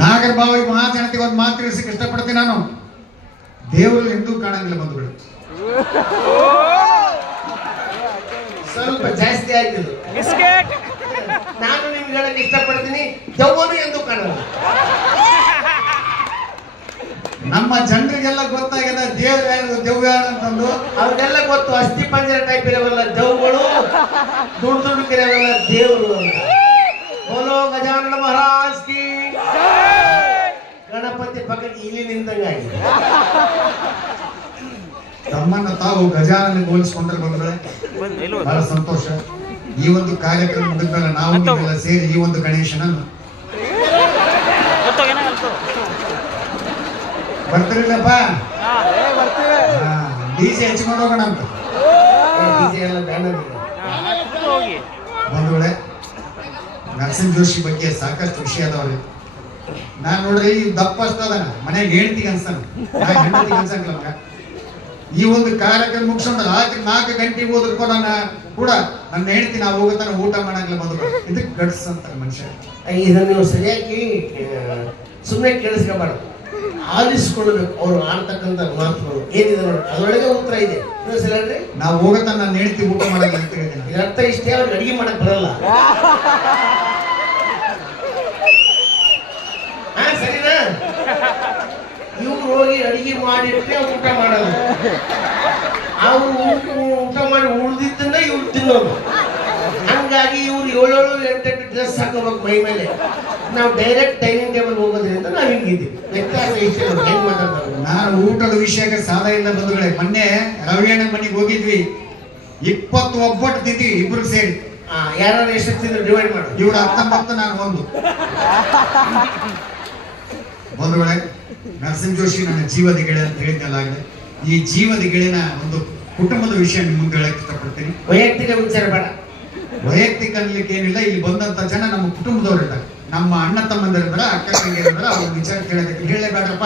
ನಾಗರಬಾವಿ ಮಹಾಜನತೆಗೆ ಒಂದು ಮಾತು ತಿಳಿಸಕ್ಕೆ ಇಷ್ಟಪಡ್ತೀನಿ. ನಾನು ದೇವರು ಎಂದೂ ಕಾಣಂಗಿಲ್ಲ ಬಂಧುಗಳು. ಸ್ವಲ್ಪ ಜಾಸ್ತಿ ಆಯ್ತು. ನಾನು ನಿಮ್ಗೆ ಹೇಳಕ್ ಇಷ್ಟಪಡ್ತೀನಿ, ದೆವ್ವನು ಎಂದು ಕಾಣಲ್ಲ. ನಮ್ಮ ಜನರಿಗೆಲ್ಲ ಗೊತ್ತಾಗ್ಯದ ದೇವ್ರು ಯಾರು ದೆವ್ವ ಯಾರು ಅಂತಂದು. ಅವ್ರಿಗೆಲ್ಲ ಗೊತ್ತು, ಅಸ್ಥಿ ಪಂಜರ ಟೈಪ್ ಇರೋವಲ್ಲ ದೆವ್ವಗಳು, ದುಡ್ಡಿರೋವಲ್ಲ ದೇವರು ಅಂತ. ಬೋಲೋ ಗಜಾನನ ಮಹಾರಾಜ್ ಕಿ ಗಣಪತಿ ಪಕ್ಕಕ್ಕೆ ಇಲ್ಲಿ ನಿಂತಂಗಾಗಿದೆ. ತಮ್ಮನ್ನ ತಾವು ಗಜಾನನ ಹೋಲಿಸ್ಕೊಂಡ್ರೆ ಬಂದ್ರೆ ಬಹಳ ಸಂತೋಷ. ಈ ಒಂದು ಕಾರ್ಯಕ್ರಮ ಮುಗಿದ್ಮೇಲೆ ನಾವು ಸೇರಿ ಈ ಒಂದು ಗಣೇಶನನ್ನು ಬರ್ತಿರಲಿಲ್ಲಪ್ಪ, ಡಿಜೆ ಹಚ್ಕೊಂಡು ಹೋಗೋಣ ಅಂತ. ಬಂಧುಗಳೇ, ನರಸಿಂಹ ಜೋಶಿ ಬಗ್ಗೆ ಸಾಕಷ್ಟು ವಿಷಯ ಅದಾವ್ರಿ. ನಾನ್ ನೋಡ್ರಿ ಈ ದಪ್ಪ ಅಷ್ಟದ ಮನೆಗೆ ಹೆಂಡತಿಗೆ ಅನ್ಸ್ತಾನ, ಹೆಂಡತಿಗೆ ಅನ್ಸಂಗಿಲ್ಲ ಮಗ. ಈ ಒಂದು ಕಾರ್ಯಕ್ರಮ ಮುಗಿಸ್ಕೊಂಡು ರಾತ್ರಿ 4 ಗಂಟೆಗೆ ಹೋದ್ರಪ್ಪ ನನ್ನ ಕೂಡ ನನ್ನ ಹೆಂಡತಿ ನಾವು ಹೋಗುತ್ತಾನೆ ಊಟ ಮಾಡಂಗಿಲ್ಲ ಬಂಧುಗಳು. ಇದಕ್ಕೆ ಗಡ್ಸ್ ಅಂತಾರೆ ಮನುಷ್ಯ. ಇದನ್ನ ನೀವು ಸರಿಯಾಗಿ ಸುಮ್ಮನೆ ಕೇಳಿಸ್ಕೋಬಾರ್ದು, ಆಲಿಸ್ಕೊಳ್ಬೇಕು. ಅವ್ರು ಆಡ್ತಕ್ಕಂಥ ಮಾತುಗಳು ಏನಿದೆ ನೋಡಿ, ಅದರೊಳಗೆ ಉತ್ತರ ಇದೆ. ಹೇಳ್ರಿ, ನಾವು ಹೋಗುತ್ತಾನೆ ನನ್ನ ಹೆಂಡತಿ ಊಟ ಮಾಡಂಗಿಲ್ಲ ಅಂತ ಹೇಳಿದ್ದೀನಿ. ಇದರ ಅರ್ಥ ಇಷ್ಟೇ, ಅವ್ರಿಗೆ ಅಡಿಗೆ ಮಾಡಕ್ ಬರಲ್ಲ. ಹಾ ಸರಿನಾ? ಇವ್ರು ಹೋಗಿ ಅಡಿಗೆ ಮಾಡಿಟ್ರೆ ಅವ್ರು ಊಟ ಮಾಡಲ್ಲ. ಅವ್ರು ಊಟ ಮಾಡಿ ಉಳಿದಿದ್ದನ್ನ ಇವ್ರು ತಿನ್ನೋದು. ಹಂಗಾಗಿ ಇವ್ರು 7-8 ಡ್ರೆಸ್ ಹಾಕೋಬೇಕು ಮೈ ಮೇಲೆ. ನಾವು ಡೈರೆಕ್ಟ್ ಡೈನಿಂಗ್ ಟೇಬಲ್ ಹೋಗೋದ್ರಿಂದ ನಾವು ಹಿಂಗಿದ್ದೀವಿ. ವ್ಯತ್ಯಾಸ ಇಷ್ಟೇ. ಹೆಂಗ್ ಮಾತಾಡ್ತಾರೆ? ನಾನು ಊಟದ ವಿಷಯಕ್ಕೆ ಸಾಧ ಇಲ್ಲ ಬಂಧುಗಳೇ. ಮೊನ್ನೆ ರವಿಯಣ್ಣ ಮನೆಗೆ ಹೋಗಿದ್ವಿ, 20 ಒಬ್ಬಟ್ಟು ತಿಂತೀವಿ ಇಬ್ರು ಸೇರಿ. ಯಾರು ಎಷ್ಟು ತಿಂದ್ರು ಡಿವೈಡ್ ಮಾಡಿ. ಇವ್ರು 19, ನಾನು 1. ಬಂಧುಗಳೇ, ನರಸಿಂಹ ಜೋಶಿ ನನ್ನ ಜೀವದ ಗೆಳೆಯ ಅಂತ ಹೇಳಿದ್ದಲ್ಲ, ಈ ಜೀವದ ಗೆಳೆಯನ ಒಂದು ಕುಟುಂಬದ ವಿಷಯ ನಿಮ್ಮ ಮುಂದೆ ಹೇಳಕ್ ಇಷ್ಟಪಡ್ತೀನಿ. ವೈಯಕ್ತಿಕ ವಿಚಾರ ಬೇಡ, ವೈಯಕ್ತಿಕ ಅನ್ಲಿಕ್ಕೆ ಏನಿಲ್ಲ. ಇಲ್ಲಿ ಬಂದಂತ ಜನ ನಮ್ಮ ಕುಟುಂಬದವ್ರು ಇದ್ದಾರೆ, ನಮ್ಮ ಅಣ್ಣ ತಮ್ಮಂದಿರಿದ್ದಾರೆ, ಅಕ್ಕ ತಂಗಿಯರಿದ್ದಾರೆ. ಅವ್ರ ವಿಚಾರ ಕೇಳೋದಕ್ಕೆ ಹೇಳಲೇಬೇಡ್ರಪ್ಪ.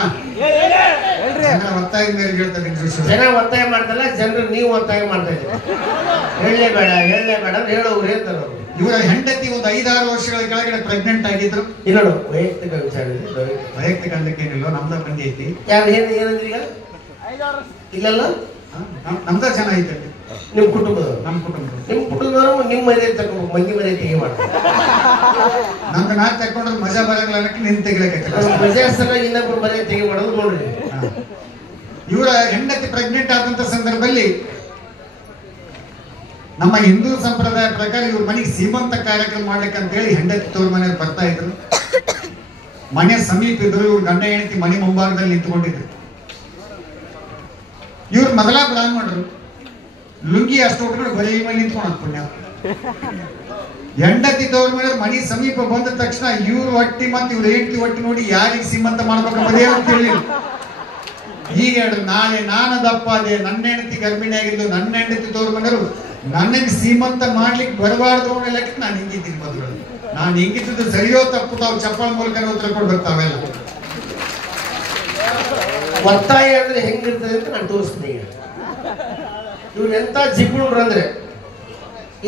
ಒತ್ತಾಯದ ಮೇಲೆ ಹೇಳ್ತಾರೆ. ಜನ ಒತ್ತಾಯ ಮಾಡ್ತಲ್ಲ, ಜನರು ನೀವು ಒತ್ತಾಯ ಮಾಡ್ತಾ ಇದ್ದೀರಿ. ಹೇಳಲೇಬೇಡ ಅಂತ ಹೇಳೋರು ಹೇಳ್ತಾರೆ. ಇವರ ಹೆಂಡತಿ ಒಂದು 5-6 ವರ್ಷಗಳ ಕೆಳಗಡೆ ಪ್ರೆಗ್ನೆಂಟ್ ಆಗಿದ್ರು. ಇಲ್ಲ, ವೈಯಕ್ತಿಕ ವಿಚಾರ ಇದೆ. ವೈಯಕ್ತಿಕ ಅನ್ಲಿಕ್ಕೆ ಏನಿಲ್ಲ, ನಮ್ದ ಮಂದಿ ಐತಿ. ಯಾರು ಏನಂದ್ರಿ ಈಗ? ಇಲ್ಲಲ್ಲ, ನಮ್ದ ಜನ ಐತೆ. ನಿಮ್ ಕುಟುಂಬದವರು? ನಮ್ಮ ಕುಟುಂಬದವರು. ನಿಮ್ ಕುಟುಂಬದವರು ನಿಮ್ಮ ಮನೆ ತಗೊಂಡು ಮಂದಿ ಮನೆ ತೆಗಿ ಮಾಡ್ತಾರೆ. ನಮ್ದು ನಾ ತಕೊಂಡ್ರೆ ಮಜಾ ಬರಂಗಿಲ್ಲ ಅನ್ನಕ್ಕೆ ನಿನ್ ತೆಗಿಲಕೈತೆ. ಮಜಾ ಸಲ ಇನ್ನೊಬ್ರು ಮನೆ ತೆಗಿ ಮಾಡೋದು ನೋಡ್ರಿ. ಇವರ ಹೆಂಡತಿ ಪ್ರೆಗ್ನೆಂಟ್ ಆದಂತ ಸಂದರ್ಭದಲ್ಲಿ ನಮ್ಮ ಹಿಂದೂ ಸಂಪ್ರದಾಯ ಪ್ರಕಾರ ಇವ್ರ ಮನೆಗೆ ಸೀಮಂತ ಕಾರ್ಯಕ್ರಮ ಮಾಡ್ಲಿಕ್ಕೆ ಅಂತ ಹೇಳಿ ಹೆಂಡತಿ ತೋರ್ ಮನೆಯವ್ರು ಬರ್ತಾ ಇದ್ರು. ಮನೆ ಸಮೀಪ ಇದ್ರು. ಇವ್ರ ಗಂಡ ಹೆಂಡತಿ ಮನೆ ಮುಂಭಾಗದಲ್ಲಿ ನಿಂತ್ಕೊಂಡಿದ್ರು. ಇವ್ರು ಮೊದಲ ಬ್ರಾಹ್ಮಣರು, ಲುಂಗಿ ಅಷ್ಟು ಉಟ್ಕೊಂಡು ಬರೀ ಮೇಲೆ ನಿಂತ್ಕೊಂಡು ಪುಣ್ಯ. ಹೆಂಡತಿ ತೋರ್ ಮನೆಯವ್ರು ಮನೆ ಸಮೀಪ ಬಂದ ತಕ್ಷಣ ಇವ್ರ ಹೊಟ್ಟಿ ಮತ್ತೆ ಇವ್ರ ಹೆಂಡತಿ ಹೊಟ್ಟಿ ನೋಡಿ ಯಾರಿಗೆ ಸೀಮಂತ ಮಾಡ್ಬೇಕು ಮದುವೆ ಅಂತ ಹೇಳಿಲ್ಲ. ಈಗ ನಾಳೆ ನಾನು ದಪ್ಪ ಅದೇ, ನನ್ನ ಹೆಂಡತಿ ಗರ್ಭಿಣಿ ಆಗಿದ್ದು, ನನ್ನ ಹೆಂಡತಿ ತೋರ್ ಮನೆಯವರು ನನಗೆ ಸೀಮಂತ ಮಾಡ್ಲಿಕ್ಕೆ ಬರಬಾರ್ದು ಅನ್ನೋ ಲೆಕ್ಕ ನಾನು ಹಿಂಗಿದ್ದೀನಿ ಮದುವೆ. ನಾನು ಹಿಂಗಿದ್ದು ಸರಿಯೋ ತಪ್ಪು ತಾವು ಚಪ್ಪಲ್ ಮೂಲಕ ಉತ್ತರ ಕೊಡ್ಬೇಕು. ತಾವೆಲ್ಲ ಒತ್ತಾಯ ಅಂದ್ರೆ ಹೆಂಗಿರ್ತದೆ ಅಂತ ನಾನು ತೋರಿಸ್ತೀನಿ. ಈಗ ಇವ್ರು ಎಂತ ಜಿಗ್ಗುಣ್ರು ಅಂದ್ರೆ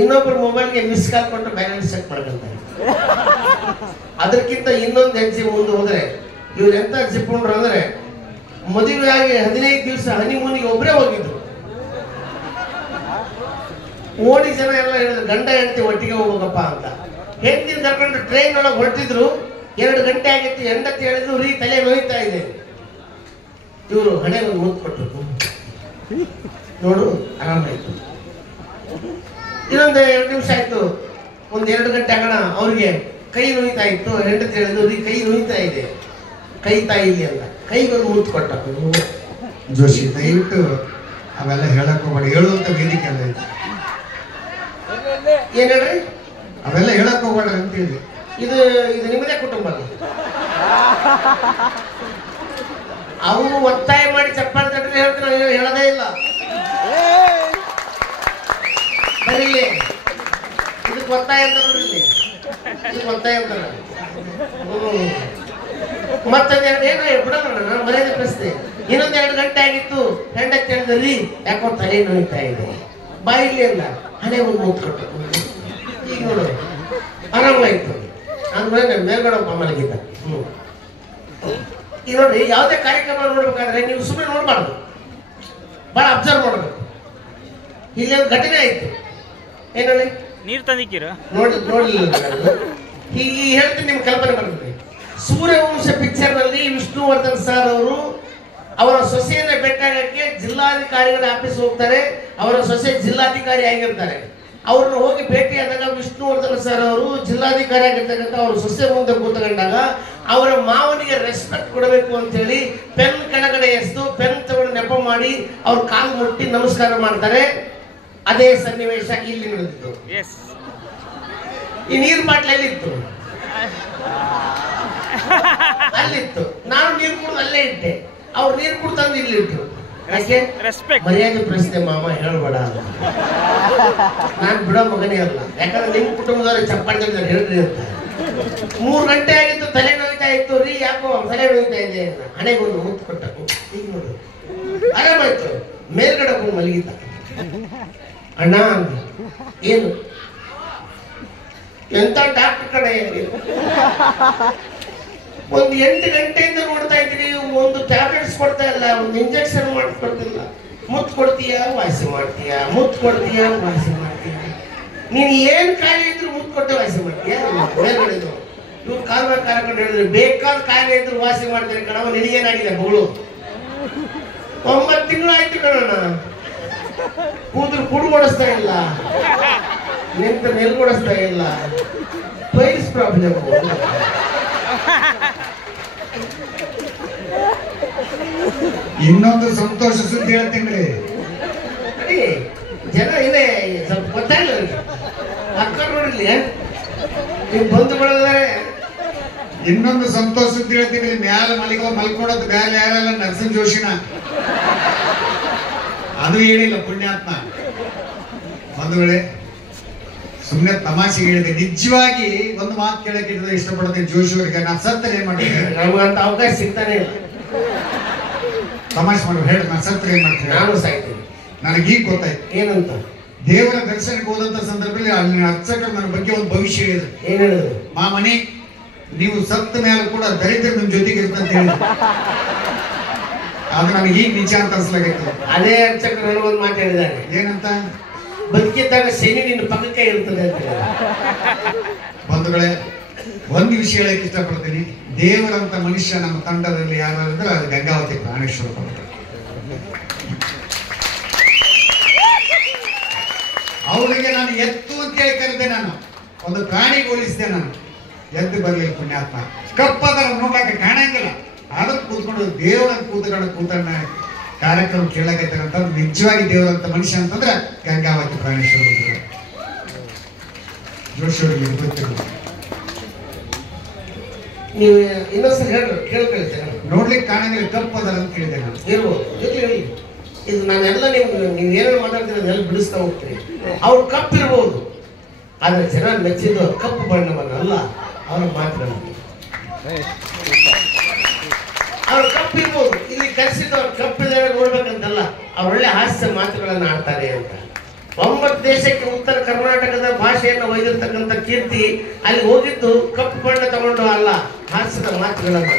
ಇನ್ನೊಬ್ರು ಮೊಬೈಲ್ಗೆ ಮಿಸ್ ಕಾಲ್ ಕೊಟ್ಟು ಬ್ಯಾಲೆನ್ಸ್ ಚೆಕ್ ಮಾಡ್ಕೊಂತಾರೆ. ಅದಕ್ಕಿಂತ ಇನ್ನೊಂದು ಹೆಜ್ಜೆ ಮುಂದೆ ಹೋದ್ರೆ ಇವ್ರು ಎಂತ ಜಿಗ್ಗುಣ್ರು ಅಂದ್ರೆ ಮದುವೆಯಾಗಿ 15 ದಿವಸ ಹನಿಮೂನಿಗೆ ಒಬ್ಬರೇ ಹೋಗಿದ್ರು. ಓಡಿ ಜನ ಎಲ್ಲ ಹೇಳಿದ್ರು ಗಂಡ ಹೆಂಡತಿ ಒಟ್ಟಿಗೆ ಹೋಗ್ಬೇಕಪ್ಪ ಅಂತ. ಹೆಂಡತಿನ ಕರ್ಕೊಂಡು ಟ್ರೈನ್ ಒಳಗೆ ಹೊರಟಿದ್ರು. 2 ಗಂಟೆ ಆಗಿತ್ತು. ಹೆಂಡತಿ ಹೇಳಿದ್ರು ರೀ ತಲೆ ನೋಯ್ತಾ ಇದೆ. ಇವರು ಹಣೆ ಒಂದು ಮುತ್ತು ಕೊಟ್ಟರು, ನೋಡು ಆರಾಮಾಯ್ತು. ಇನ್ನೊಂದು 2 ನಿಮಿಷ ಆಯ್ತು, ಒಂದು 2 ಗಂಟೆ ಆಗೋಣ ಅವ್ರಿಗೆ ಕೈ ನೋಯ್ತಾ ಇತ್ತು. ಹೆಂಡತಿ ಹೇಳಿದ್ರು ರೀ ಕೈ ನೋಯ್ತಾ ಇದೆ, ಕೈ ತಾಯಿ ಇಲ್ಲಿ ಅಂತ ಕೈಗೊಂದು ಮುತ್ತು ಕೊಟ್ಟ. ಜೋಶಿ ದಯವಿಟ್ಟು ಅವೆಲ್ಲ ಹೇಳಕ್ ಹೋಗ್ಬೇಡಿ. ಹೇಳುವಂತ ವೇದಿಕೆ ಅಲ್ಲ ಇದು. ಏನ್ ಹೇಳ್ರಿ? ಅವೆಲ್ಲ ಹೇಳಕ್ ಹೋಗ್ಬೇಡ್ರಿ ಅಂತ ಹೇಳಿ. ಇದು ನಿಮ್ಮದೇ ಕುಟುಂಬ. ಅವರು ಒತ್ತಾಯ ಮಾಡಿ ಚಪ್ಪಾಳೆ ತಟ್ಟರೆ ಹೇಳ್ತಾರೆ, ಹೇಳೋದೇ ಇಲ್ಲ. ಬರೀಲಿ ಇದಕ್ಕೆ ಒತ್ತಾಯ ಅಂತ ನೋಡಿಲ್ಲಿ, ಇದಕ್ಕೆ ಒತ್ತಾಯ ಅಂತಾರ. ಮತ್ತೊಂದೆರಡು ಏನೋ ಬಿಡೋಣ, ನಾನು ಮರ್ಯಾದೆ ಪ್ರಶ್ನೆ. ಇನ್ನೊಂದು 2 ಗಂಟೆ ಆಗಿತ್ತು. ಹೆಂಡತಿ ಹೇಳಿದ್ರಿ ಯಾಕೋ ತಲೆ ನೋಯ್ತಾ ಇದೆ, ಬಾಯಿಲಿ ಅಂದ. ಹಣೆ ಒಂದು ಮುತ್ತು ಕೊಟ್ಟು ಈಗ ನೋಡು ಆರಾಮಾಯ್ತು. ಅಂದ್ರೆ ಮೇಲ್ಗಡೆ ಒಬ್ಬ ಮಲಗಿದ್ದ. ಈಗ ನೋಡಿ, ಯಾವುದೇ ಕಾರ್ಯಕ್ರಮ ನೋಡ್ಬೇಕಾದ್ರೆ ನೀವು ಸುಮ್ಮನೆ ನೋಡ್ಬಾರ್ದು, ಬಹಳ ಅಬ್ಸರ್ವ್ ಮಾಡಬೇಕು. ಇಲ್ಲಿ ಒಂದು ಘಟನೆ ಆಯ್ತು. ಏನು ಹೇಳಿ? ನೀರು ತಂದಿಕ್ಕಿರ ನೋಡ್ಲಿಲ್ಲ. ಹೀಗೆ ಹೇಳ್ತೀನಿ, ನಿಮ್ಗೆ ಕಲ್ಪನೆ ಬರ್ತದೆ. ಸೂರ್ಯವಂಶ ಪಿಕ್ಚರ್ ನಲ್ಲಿ ವಿಷ್ಣುವರ್ಧನ್ ಸರ್ ಅವರು ಅವರ ಸೊಸೆಯನ್ನ ಭೇಟಿಯಾಗಕ್ಕೆ ಜಿಲ್ಲಾಧಿಕಾರಿಗಳ ಆಫೀಸ್ ಹೋಗ್ತಾರೆ. ಅವರ ಸೊಸೆ ಜಿಲ್ಲಾಧಿಕಾರಿ ಆಗಿರ್ತಾರೆ. ಅವ್ರನ್ನ ಹೋಗಿ ಭೇಟಿಯಾದಾಗ ವಿಷ್ಣುವರ್ಧನ್ ಸರ್ ಅವರು ಜಿಲ್ಲಾಧಿಕಾರಿ ಆಗಿರ್ತಕ್ಕಂಥ ಅವ್ರ ಸೊಸೆ ಮುಂದೆ ಕೂತ್ಕೊಂಡಾಗ ಅವರ ಮಾವನಿಗೆ ರೆಸ್ಪೆಕ್ಟ್ ಕೊಡಬೇಕು ಅಂತ ಹೇಳಿ ಪೆನ್ ಕೆಳಗಡೆ ಎಸ್ದು ಪೆನ್ ತಗೊಂಡು ನೆಪ ಮಾಡಿ ಅವ್ರ ಕಾಲು ಮುಟ್ಟಿ ನಮಸ್ಕಾರ ಮಾಡ್ತಾರೆ. ಅದೇ ಸನ್ನಿವೇಶ ಇಲ್ಲಿ ನಡೆದಿತ್ತು. ಈ ನೀರ್ ಬಾಟ್ಲಿ ಎಲ್ಲಿತ್ತು? ಅಲ್ಲಿತ್ತು. ನಾನು ನೀರು ಕುಡಿದು ಅಲ್ಲೇ ಇಟ್ಟೆ. ಅವ್ರು ನೀರು ಕುಡ್ತಂದು ಇಲ್ಲಿ ಇಟ್ರು. ಮರ್ಯಾದೆ ಪ್ರಶ್ನೆ ಮಾಮ ಹೇಳ್ಬೇಡ. ನಾನು ಬಿಡೋ ಮಗನೇ ಅಲ್ಲ, ಯಾಕಂದ್ರೆ ನಿಮ್ ಕುಟುಂಬದವ್ರಿಗೆ ಚಪ್ಪಾಳೆ ಹೇಳ್ರಿ ಅಂತ. 3 ಗಂಟೆ ಆಗಿತ್ತು, ತಲೆ ನೋಯ್ತಾ ಇತ್ತು ರೀ. ಯಾಕೋ ತಲೆ ನೋಯ್ತಾ ಇದೆ, ಹಣೆಗೊಂದು ಮುತ್ತು ಕೊಟ್ಟ. ಈಗ ನೋಡು, ಆರಾಮಾಯ್ತು. ಮೇಲ್ಗಡೆ ಹೋಗಿ ಮಲಗಿದ್ದ. ಅಣ್ಣ ಏನು ಎಂತ ಡಾಕ್ಟರ್ ಕಡೆ ಒಂದು 8 ಗಂಟೆಯಿಂದ ನೋಡ್ತಾ ಇದ್ದೀರಿ, ಒಂದು ಟ್ಯಾಬ್ಲೆಟ್ಸ್ ಕೊಡ್ತಾ ಇಲ್ಲ, ಒಂದು ಇಂಜೆಕ್ಷನ್ ಮಾಡ್ಕೊಡ್ತಿಲ್ಲ. ಮುತ್ತು ಕೊಡ್ತೀಯ ವಾಸಿ ಮಾಡ್ತೀಯ, ಮುತ್ತು ಕೊಡ್ತೀಯ ವಾಸಿ ಮಾಡ್ತೀಯ. ನೀನು ಏನ್ ಕಾಯಿಲೆ ಇದ್ರು ಮುತ್ತು ಕೊಟ್ಟೆ ವಾಸಿ ಮಾಡ್ತೀಯ. ಮೇಲ್ಗಡೆದು ಇವ್ರು ಕಾಲ ಕಾರ್ಕೊಂಡು ಹೇಳಿದ್ರು, ಬೇಕಾದ ಕಾಯಿಲೆ ಇದ್ರು ವಾಸಿ ಮಾಡ್ತಾರೆ ಕಣವ. ನಿನಗೇನಾಗಿದೆ ಮಗಳು? 9 ತಿಂಗಳು ಆಯ್ತು ಕಣೋಣ. ಕೂದ್ರು ಕುಡುಗೊಡಿಸ್ತಾ ಇಲ್ಲ, ನಿಂತ ನೆಲ್ಗೊಡಿಸ್ತಾ ಇಲ್ಲ. Piles problem. ಇನ್ನೊಂದು ಸಂತೋಷ ಸುದ್ದಿ ಹೇಳ್ತೀನಿ. ಜನ ಇನ್ನೇ ಸ್ವಲ್ಪ ಗೊತ್ತಾಗಿಲ್ಲ. ಅಕ್ಕ ನೋಡಿರ್ಲಿ, ನೀವು ಬಂದು ಬಿಡೋದಾರೆ. ಇನ್ನೊಂದು ಸಂತೋಷ ಸುದ್ದಿ ಹೇಳ್ತೀನಿ. ಮ್ಯಾಲ ಮಲ್ಕೊಡೋದು ಮ್ಯಾಲ ಯಾರಲ್ಲ, ನರಸಿಂಹ ಜೋಶಿನ. ಅದು ಹೇಳಿಲ್ಲ ಪುಣ್ಯಾತ್ಮ. ಬಂಧುಗಳೇ, ಸುಮ್ಮನೆ ತಮಾಷೆ ಹೇಳಿದೆ. ನಿಜವಾಗಿ ಒಂದು ಮಾತು ಕೇಳಕ್ಕೆ ಇಷ್ಟಪಡ್ತೀನಿ ಜೋಶಿ ಅವರಿಗೆ. ನಾನು ಸತ್ತರೆ ಏನ್ ಮಾಡ್ತೀನಿ? ನಮಗಂತ ಅವಕಾಶ ಸಿಗ್ತಾನೆ ಇಲ್ಲ. ತಮಾಷೆ ಮಾಡಿ ಹೇಳಿ, ನಾನು ಸತ್ತರೆ ಏನ್ ಮಾಡ್ತೀನಿ? ನಾನು ಸಾಯ್ತೀನಿ. ನನಗೀಗ ಗೊತ್ತಾಯ್ತು ಏನಂತ. ದೇವರ ದರ್ಶನಕ್ಕೆ ಹೋದಂತ ಸಂದರ್ಭದಲ್ಲಿ ಅಲ್ಲಿ ಅರ್ಚಕರು ನನ್ನ ಬಗ್ಗೆ ಒಂದು ಭವಿಷ್ಯ ಹೇಳಿದ್ರು. ಏನ್ ಹೇಳಿದ್ರು? ಮಾಮನಿ, ನೀವು ಸತ್ತ ಮೇಲೆ ಕೂಡ ದರಿದ್ರ ನಿಮ್ ಜೊತೆಗೆ ಇರ್ತಂತ ಹೇಳಿದ್ರು. ಅದು ನನಗೆ ಈಗ ನಿಜ ಅಂತ ಅನ್ಸ್ಲಾಗೈತೆ. ಅದೇ ಅರ್ಚಕರು ನನಗೊಂದು ಮಾತು ಹೇಳಿದ್ದಾರೆ. ಏನಂತ? ಬದುಕಿದ್ದಾಗ ಶನಿ ನಿನ್ನ ಪಕ್ಕಕ್ಕೆ ಇರ್ತದೆ ಅಂತ. ಬಂಧುಗಳೇ, ಒಂದು ವಿಷಯ ಹೇಳಕ್ಕೆ ಇಷ್ಟಪಡ್ತೀನಿ. ದೇವರಂತ ಮನುಷ್ಯ ನಮ್ಮ ತಂಡದಲ್ಲಿ ಯಾರಾದ್ರೆ ಅದು ಗಂಗಾವತಿ ಪ್ರಾಣೇಶ್ವರ ಪಂಡಿತ. ಅವರಿಗೆ ನಾನು ಎತ್ತು ಅಂತ ಹೇಳಿ ಕರೆದೆ. ನಾನು ಒಂದು ಪ್ರಾಣಿಗೆ ಹೋಲಿಸಿದೆ. ನಾನು ಎದ್ದು ಬರ್ಲಿಲ್ಲ ಪುಣ್ಯಾತ್ಮ. ಕಪ್ಪದರ ನೋಡಕ್ಕೆ ಕಾಣಂಗಿಲ್ಲ. ಅದಕ್ಕೆ ಕೂತ್ಕೊಂಡು ದೇವರನ್ನು ಕೂತಣ್ಣ ಕಾರ್ಯಕ್ರಮ ಕೇಳಕೈತಾರಂತ. ನಿಜವಾಗಿ ದೇವರಂತ ಮನುಷ್ಯ ಅಂತಂದ್ರೆ ಗಂಗಾವತಿ ಪ್ರಾಣೇಶ್ವರ ಜೋಶಿಯವರಿಗೆ ಗೊತ್ತಿರಲಿಲ್ಲ. ನೀವು ಇನ್ನೊಂದ್ಸರಿ ಹೇಳ್ರಿ, ಕೇಳ್ಕೊಳ್ತೇನೆ. ನೋಡ್ಲಿಕ್ಕೆ ಕಾಣಂಗಿಲ್ಲ, ಕಪ್ಪದರ ಅಂತ ಹೇಳಿದೆ ನಾನು. ಇರ್ಬೋದು, ಹೇಳಿ. ಇದು ನಾನೆಲ್ಲ ನೀವು ಏನೇನು ಮಾತಾಡ್ತೀರಿ ಅದೆಲ್ಲ ಬಿಡಿಸ್ತಾ ಹೋಗ್ತೀನಿ. ಅವ್ರು ಕಪ್ಪಿರ್ಬೋದು, ಆದ್ರೆ ಜನ ಮೆಚ್ಚಿದ್ದು ಕಪ್ಪು ಬಣ್ಣವನ್ನಲ್ಲ, ಅವರ ಮಾತುಗಳನ್ನು. ಅವ್ರು ಕಪ್ಪಿರ್ಬೋದು, ಇಲ್ಲಿ ಕರೆಸಿದ್ದು ಅವ್ರು ಕಪ್ಪಿದ್ದಾರೆ ನೋಡ್ಬೇಕಂತಲ್ಲ, ಅವ್ರು ಒಳ್ಳೆ ಹಾಸ್ಯ ಮಾತುಗಳನ್ನು ಆಡ್ತಾರೆ ಅಂತ. 9 ದೇಶಕ್ಕೆ ಉತ್ತರ ಕರ್ನಾಟಕದ ಭಾಷೆಯನ್ನು ಒಯ್ದಿರ್ತಕ್ಕಂಥ ಕೀರ್ತಿ ಅಲ್ಲಿ ಹೋಗಿದ್ದು ಕಪ್ಪು ಬಣ್ಣ ತಗೊಂಡು ಅಲ್ಲ, ಹಾಸ್ಯದ ಮಾತುಗಳನ್ನು.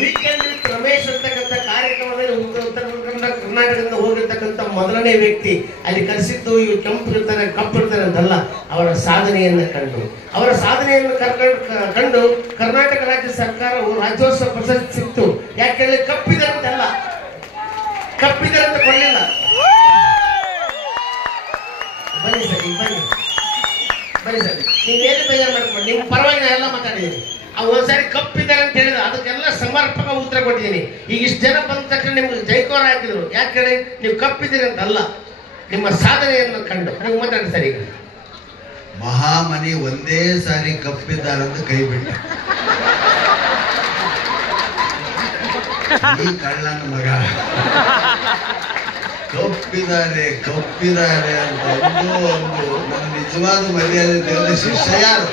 ವೀಕೆಂಡ್ ವಿತ್ ರಮೇಶ್ ಅಂತಕ್ಕಂಥ ಕಾರ್ಯಕ್ರಮದಲ್ಲಿ ಉತ್ತರ ಕರ್ನಾಟಕದಿಂದ ಹೋಗಿರ್ತಕ್ಕಂಥ ಮೊದಲನೇ ವ್ಯಕ್ತಿ. ಅಲ್ಲಿ ಕರೆಸಿದ್ದು ಇವು ಕೆಂಪು ಇರ್ತಾರೆ ಕಪ್ಪು ಇರ್ತಾರೆ ಅಂತಲ್ಲ, ಅವರ ಸಾಧನೆಯನ್ನು ಕಂಡು ಕರ್ನಾಟಕ ರಾಜ್ಯ ಸರ್ಕಾರವು ರಾಜ್ಯೋತ್ಸವ ಪ್ರಶಸ್ತಿ ಸಿಕ್ತು. ಯಾಕೆಂದ್ರೆ ಕಪ್ಪಿದೆ ಅಂತಲ್ಲ, ಕಪ್ಪಿದೆ ಅಂತ ಕೊಡಲಿಲ್ಲ. ಬನ್ನಿ ಸರ್, ಬನ್ನಿ ಸರ್, ನೀವೇನು ಬೇಜಾರು ಮಾಡ್ಕೊಂಡು ನಿಮ್ಮ ಪರವಾಗಿ ಎಲ್ಲ ಮಾತಾಡಿದ್ದೀನಿ. ಒಂದ್ಸಾರಿ ಕಪ್ಪಿದ್ದಾರೆ ಅಂತ ಹೇಳಿದ್ರೆ ಅದಕ್ಕೆಲ್ಲ ಸಮರ್ಪಕ ಉತ್ತರ ಕೊಟ್ಟಿದ್ದೀನಿ. ಈಗ ಇಷ್ಟು ಜನ ಬಂದ ತಕ್ಷಣ ನಿಮ್ಗೆ ಜೈಕೋರ ಹಾಕಿದ್ರು. ಯಾಕೆ ಹೇಳಿ? ನೀವು ಕಪ್ಪಿದ್ದೀರಿ ಅಂತಲ್ಲ, ನಿಮ್ಮ ಸಾಧನೆಯನ್ನು ಕಂಡು ನೀವು ಮಾತಾಡಿ ಸರ್. ಈಗ ಮಹಾಮನಿ ಒಂದೇ ಸಾರಿ ಕಪ್ಪಿದ್ದಾರಂತ ಕೈ ಬಿಟ್ಟ. ಈ ಕಳ್ಳನ ಮಗ ಕಪ್ಪಿದ್ದಾರೆ ಅಂತ ಒಂದು ನನ್ನ ನಿಜವಾದ ಮರ್ಯಾದೆ ತಿಳಿದ ಶಿಷ್ಯ ಯಾರು?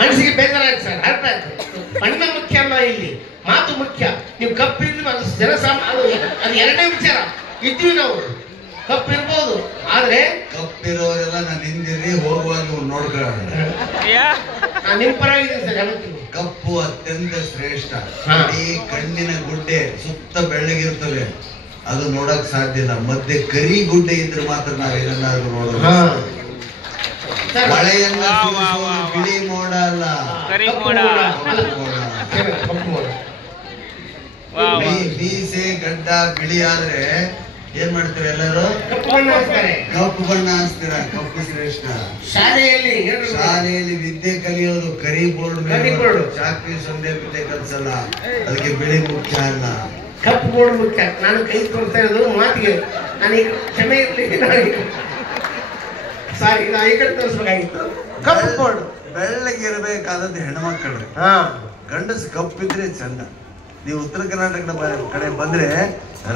ಮನಸ್ಸಿಗೆ ಬೇಜಾರಾಯ್ತು ಸರ್, ಅರ್ಥ ಆಯ್ತು. ಬಣ್ಣ ಮುಖ್ಯ ಅಲ್ಲ, ಇಲ್ಲಿ ಮಾತು ಮುಖ್ಯ. ನೀವು ಕಪ್ಪಿದ್ರು ಅದು ಅದು ಎರಡನೇ ವಿಚಾರ. ಇದ್ವಿ ನಾವು ಕಪ್ಪಿರ್ಬೋದು, ಆದ್ರೆ ಕಪ್ಪಿರೋರೆಲ್ಲ ನಾನು ಹಿಂದಿರಿ ಹೋಗುವಾಗ ನೀವು ನೋಡ್ಕೊಳ್ಳೋಣ. ನಿಮ್ ಪರವಾಗಿದ್ದೀನಿ ಸರ್, ಯಾವತ್ತು ಕಪ್ಪು ಅತ್ಯಂತ ಶ್ರೇಷ್ಠ. ಹಾ. ಈ ಕಣ್ಣಿನ ಗುಡ್ಡೆ ಸುತ್ತ ಬೆಳ್ಳಗಿರ್ತವೆ, ಅದು ನೋಡಕ್ ಸಾಧ್ಯ ಇಲ್ಲ. ಮಧ್ಯೆ ಕರಿ ಗುಡ್ಡೆ ಇದ್ರೆ ಮಾತ್ರ ನಾವೇನಾದ್ರು ನೋಡೋದು. ಸರ್, ಮಳೆಯನ್ನ ಸುರಿಸೋದು ಬಿಳಿ ಮೋಡ ಅಲ್ಲ, ಕಪ್ಪು ಮೋಡ. ಕಪ್ಪು ಮೋಡ. ಮೀಸೆ ಗಡ್ಡ ಬಿಳಿ ಆದ್ರೆ ಏನ್ ಮಾಡ್ತೀವಿ ಎಲ್ಲರೂ? ಕಪ್ಪು ಬಣ್ಣ ಹಾಕ್ತಾರೆ. ಕಪ್ಪು ಬಣ್ಣ ಹಾಕ್ತೀರ. ಕಪ್ಪು ಶ್ರೇಷ್ಠ. ಶಾಲೆಯಲ್ಲಿ ಶಾಲೆಯಲ್ಲಿ ವಿದ್ಯೆ ಕಲಿಯೋದು ಕರಿ ಬೋರ್ಡ್ ಕರಿ ಮೇಲೆ, ಬೋರ್ಡ್. ಚಾಕ್ರಿ ಸಂದೆ ವಿದ್ಯೆ ಕಲ್ಸಲ್ಲ, ಅದಕ್ಕೆ ಬಿಳಿ ಮುಖ್ಯ ಅಲ್ಲ. ಕಪ್ಪು ಬೋರ್ಡ್ ಮುಖ್ಯ. ನಾನು ಕೈ ತೋರಿಸ್ತಾ ಇರೋದು ಮಾತಿಗೆ, ನನಗೆ ಕ್ಷಮೆ ಇರಲಿ. ಸಾರಿ, ನಾನು ಈ ಕಡೆ ತೋರಿಸ್ಬೇಕಾಗಿತ್ತು. ಕಪ್ಪು ಬೋರ್ಡ್ ಬೆಳ್ಳಗಿರ್ಬೇಕಾದದ್ದು ಹೆಣ್ಮಕ್ಕಳು. ಗಂಡಸು ಕಪ್ಪಿದ್ರೆ ಚಂದ. ನೀವು ಉತ್ತರ ಕರ್ನಾಟಕದ ಕಡೆ ಬಂದ್ರೆ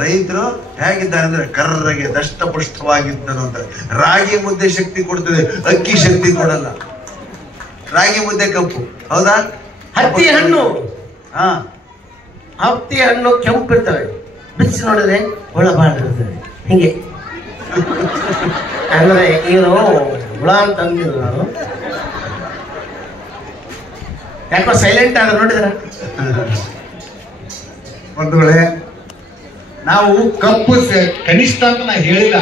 ರೈತರು ಹೇಗಿದ್ದಾರೆ ಅಂದ್ರೆ ಕರ್ರಗೆ ದಷ್ಟಪುಷ್ಟವಾಗಿದ್ದನು ಅಂತ. ರಾಗಿ ಮುದ್ದೆ ಶಕ್ತಿ ಕೊಡ್ತದೆ, ಅಕ್ಕಿ ಶಕ್ತಿ ಕೊಡಲ್ಲ. ರಾಗಿ ಮುದ್ದೆ ಕಪ್ಪು, ಹೌದಾ? ಹತ್ತಿ ಹಣ್ಣು, ಹಾ, ಹತ್ತಿ ಹಣ್ಣು ಕೆಂಪು ಇರ್ತವೆ, ಬಿಚ್ಚಿ ನೋಡಿದ್ರೆ ಒಳಬಾಡಿರ್ತವೆ. ಹಿಂಗೆ ಅಂದ್ರೆ ಏನು ಹುಳ ಅಂತ ಅಂದಿದ್ರು ನಾನು. ಯಾಕೋ ಸೈಲೆಂಟ್ ಆದ ನೋಡಿದ್ರ? ಬಂಧುಗಳೇ, ನಾವು ಕಪ್ಪು ಕನಿಷ್ಠ ಅಂತ ನಾ ಹೇಳಿಲ್ಲ,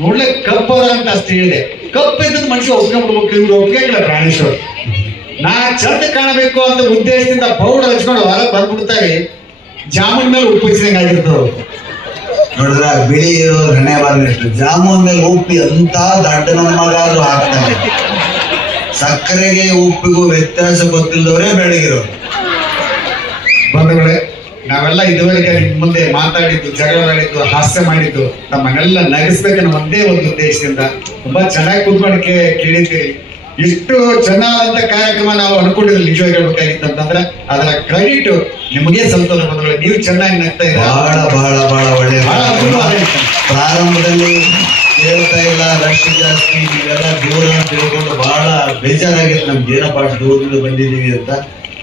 ನೋಡ್ಲಿಕ್ಕೆ ಕಪ್ಪು ಅದ ಅಂತ ಅಷ್ಟು ಹೇಳಿದೆ. ಕಪ್ಪು ಇದ್ದದ್ದು ಮನುಷ್ಯ ಒಪ್ಕೊಂಡ್ಬಿಡ್ಬೇಕು, ಇವ್ರು ಒಪ್ಪಿಲ್ಲ ಪ್ರಾಣೇಶ್ವರ್. ನಾ ಚಂದ ಕಾಣಬೇಕು ಅಂತ ಉದ್ದೇಶದಿಂದ ಪೌಡರ್ ಹಚ್ಕೊಂಡು ಹೊರಗೆ ಬಂದ್ಬಿಡ್ತಾರೆ, ಜಾಮೂನ್ ಮೇಲೆ ಉಪ್ಪು ಹಚ್ಚಿದಂಗೆ ಆಗಿರ್ತದೆ. ನೋಡಿದ್ರ ಬಿಳಿ ಇರೋ ಹಣೆ ಬಾರಷ್ಟು ಜಾಮೂನ್ ಮೇಲೆ ಉಪ್ಪಿ ಅಂತ ದಡ್ಡ ನನ್ನ ಮಗ ಆದ್ರೂ ಹಾಕ್ತಾನೆ. ಸಕ್ಕರೆಗೆ ಉಪ್ಪಿಗೂ ವ್ಯತ್ಯಾಸ ಗೊತ್ತಿಲ್ಲದವರೇ ಬೆಳಗಿರೋರು. ಬಂಧುಗಳೇ, ನಾವೆಲ್ಲ ಇದುವರೆಗೆ ನಿಮ್ ಮುಂದೆ ಮಾತಾಡಿದ್ದು, ಜಗಳವಾಡಿದ್ದು, ಹಾಸ್ಯ ಮಾಡಿದ್ದು ನಮ್ಮನ್ನೆಲ್ಲ ನಗಿಸ್ಬೇಕನ್ನೋ ಒಂದೇ ಒಂದು ಉದ್ದೇಶದಿಂದ ತುಂಬಾ ಚೆನ್ನಾಗಿ ಕೂತ್ಕೊಂಡು ಕೇಳಿದ್ದೀರಿ. ಇಷ್ಟು ಚೆನ್ನಾದಂತ ಕಾರ್ಯಕ್ರಮ ನಾವು ಅನ್ಕೊಂಡಿದ್ರೆ ನಿಜವಾಗಿ ಹೇಳ್ಬೇಕಾಗಿತ್ತಂತಂದ್ರೆ ಅದರ ಕ್ರೆಡಿಟ್ ನಿಮಗೆ ಸಲ್ತದ. ಬಂಧುಗಳೇ, ನೀವು ಚೆನ್ನಾಗಿ ನಗ್ತಾ ಇದ್ದೀರಾ. ಬಹಳ ಬಹಳ ಬಹಳ ಒಳ್ಳೆ ಪ್ರಾರಂಭದಲ್ಲಿ ಕೇಳ್ತಾ ಇಲ್ಲ, ರಶ್ ಜಾಸ್ತಿ, ನೀವೆಲ್ಲ ದೂರ ಅಂತ ತಿಳ್ಕೊಂಡು ಬಹಳ ಬೇಜಾರಾಗಿತ್ತು ನಮ್ಗೆ, ಏನಪ್ಪ ಅಷ್ಟು ದೂರದಿಂದ ಬಂದಿದ್ದೀವಿ ಅಂತ.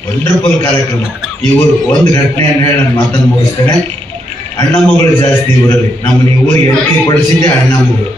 ವಂಡರ್ಫುಲ್ ಕಾರ್ಯಕ್ರಮ. ಈ ಊರು ಒಂದು ಘಟನೆಯನ್ನು ಹೇಳಿ ನಾನು ಮಾತನ್ನು ಮುಗಿಸ್ತೇನೆ. ಅಣ್ಣ ಮಗಳು ಜಾಸ್ತಿ ಊರಲ್ಲಿ. ನಮ್ಮನ್ನ ಈ ಊರಿಗೆ ಎಂಟ್ರಿ ಪಡಿಸಿದ್ದೆ ಅಣ್ಣ ಮಗಳು.